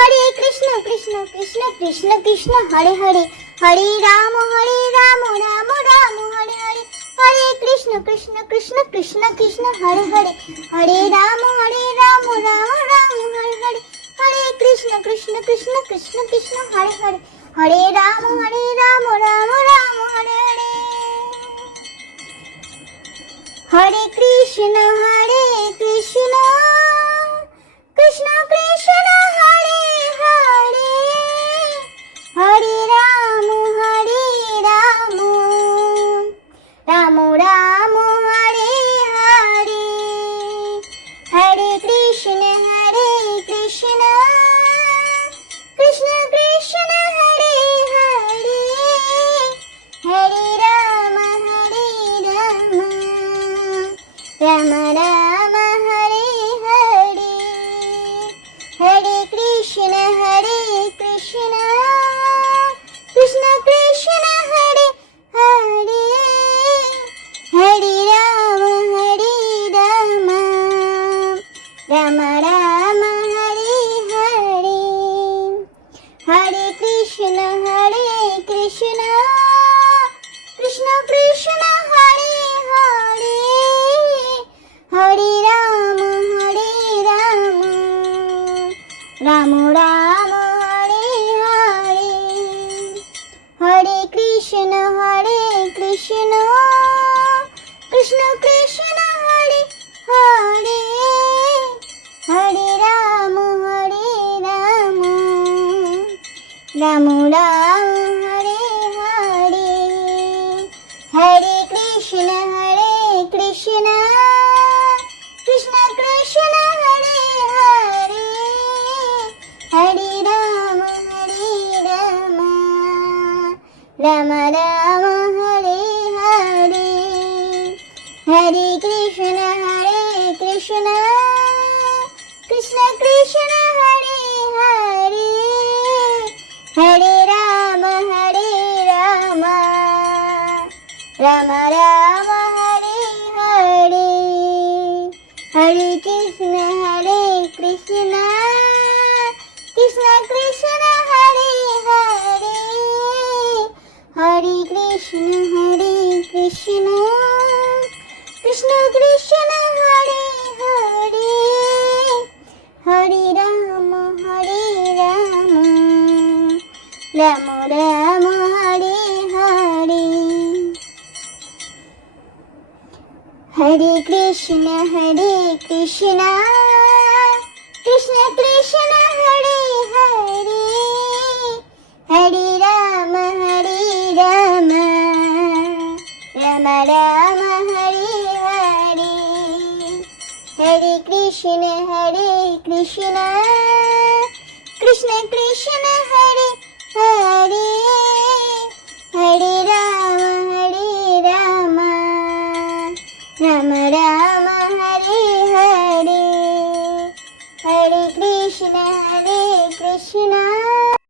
Hare Krishna Krishna Krishna Krishna Krishna Hare Hare, Hare Ram Ram Ram Hare Hare, Hare Krishna Krishna Krishna Krishna Krishna Hare Hare, Hare Ram Ram Ram Hare Hare, Hare Krishna Krishna Krishna Krishna Krishna Hare Hare, Hare Ram Ram Hare Hare, Hare Krishna Krishna Krishna Hare Hare, Hare Ram Ram Ram Hare Hare, Hare Krishna Krishna Krishna Hare Hare, Hare Ram Ram Ram Hare Hare, Hare Krishna Krishna Krishna Hare Hare, Hare Ram Ram Ram Hare Hare, Hare Krishna Krishna Krishna Hare Hare, Hare Ram Ram Ram Hare Hare, Hare Krishna Krishna Krishna Hare Hare, Hare Ram Ram Ram Hare Hare, Hare Krishna Krishna Krishna Hare Hare, Hare Ram Ram Ram Hare Hare, Hare Krishna Krishna Krishna Hare Hare, Hare Ram Ram Ram Hare Hare, Hare Krishna Krishna Krishna Hare Hare, Hare Krishna Krishna Krishna Hare Hare, Hare Ram Ram Ram Hare Hare, Hare Krishna Krishna Krishna Hare Hare, Hare Ram Ram Ram Hare Hare, Hare Krishna Krishna Krishna Hare Hare, Hare Ram Ram Hare Hare, Hare Krishna Krishna